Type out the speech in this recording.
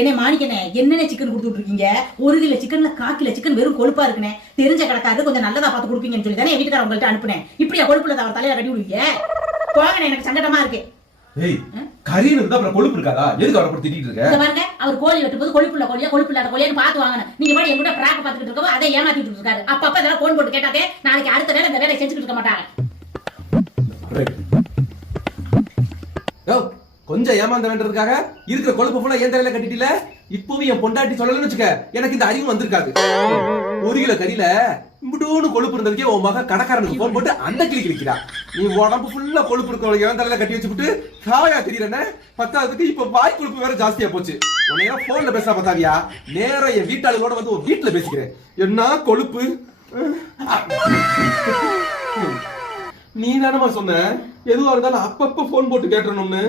என்ன மாணிக்கனே என்னென்ன சிக்கன் கொடுத்துட்டு இருக்கீங்க? 1 கிலோ சிக்கன்ல 1/4 கிலோ சிக்கன் வெறும் கொழுப்பா இருக்குனே. தெரிஞ்ச கடைக்காரரு கொஞ்சம் நல்லதா பார்த்து கொடுப்பீங்கன்னு சொல்லி தானே என் வீட்டுக்காரர் உங்கள்ட்ட அனுப்புனேன். இப்படியா கொழுப்புல அவர் தலையில கட்டி விடுவீங்க? போங்கண்ணே, எனக்கு சங்கடமா இருக்கு. ஏய், கறியில இருந்தா அப்புறம் கொழுப்பு இருக்காதா? எதுக்கு அவரை போட்டு திட்டிட்டு இருக்க? இங்க பாருங்க, அவர் கோழி வெட்டும்போது கொழுப்புள்ள கோழியா கொழுப்புள்ளாத கோழியான்னு பார்த்து வாங்கணும். நீங்க பாட்டு என்கிட்ட பிராக்க பார்த்துக்கிட்டு இருக்கவோ அதை ஏமாத்திட்டு இருக்காரு. அப்பப்ப இதெல்லாம் போன் போட்டு கேட்டாதே நாளைக்கு அடுத்த வேலை இந்த வேலையை செஞ்சுக்கிட்டு இருக்க மாட்டாங்க. கொஞ்சம் ஏமாந்த வேண்டதுக்காக இருக்கிற கொழுப்பு ஃபுல்லா என் தலையில கட்டிட்டில. இப்பவும் என் பொண்டாட்டி சொல்லலன்னு வச்சுக்க, எனக்கு இந்த அறிவு வந்திருக்காது. 1 கிலோ கறியில இம்புடூன்னு கொழுப்பு இருந்ததுக்கே உன் மக கடைக்காரனுக்கு போன் போட்டு அந்த கிளி கிளிக்கிறா. நீ உடம்பு ஃபுல்லா கொழுப்பு இருக்க என் தலையில கட்டி வச்சுட்டு காயா தெரியறேன்னு 10ஆவதுக்கு இப்ப வாய் கொழுப்பு வேற ஜாஸ்தியா போச்சு. உன்னைய போன்ல பேச பார்த்தாவியா, நேரம் என் வீட்டாளுகளோட வந்து உன் வீட்டுல பேசிக்கிறேன். என்ன கொழுப்பு? நீ தானமா சொன்ன எதுவா இருந்தாலும் அப்பப்ப போன் போட்டு கேட்டுறணும்னு.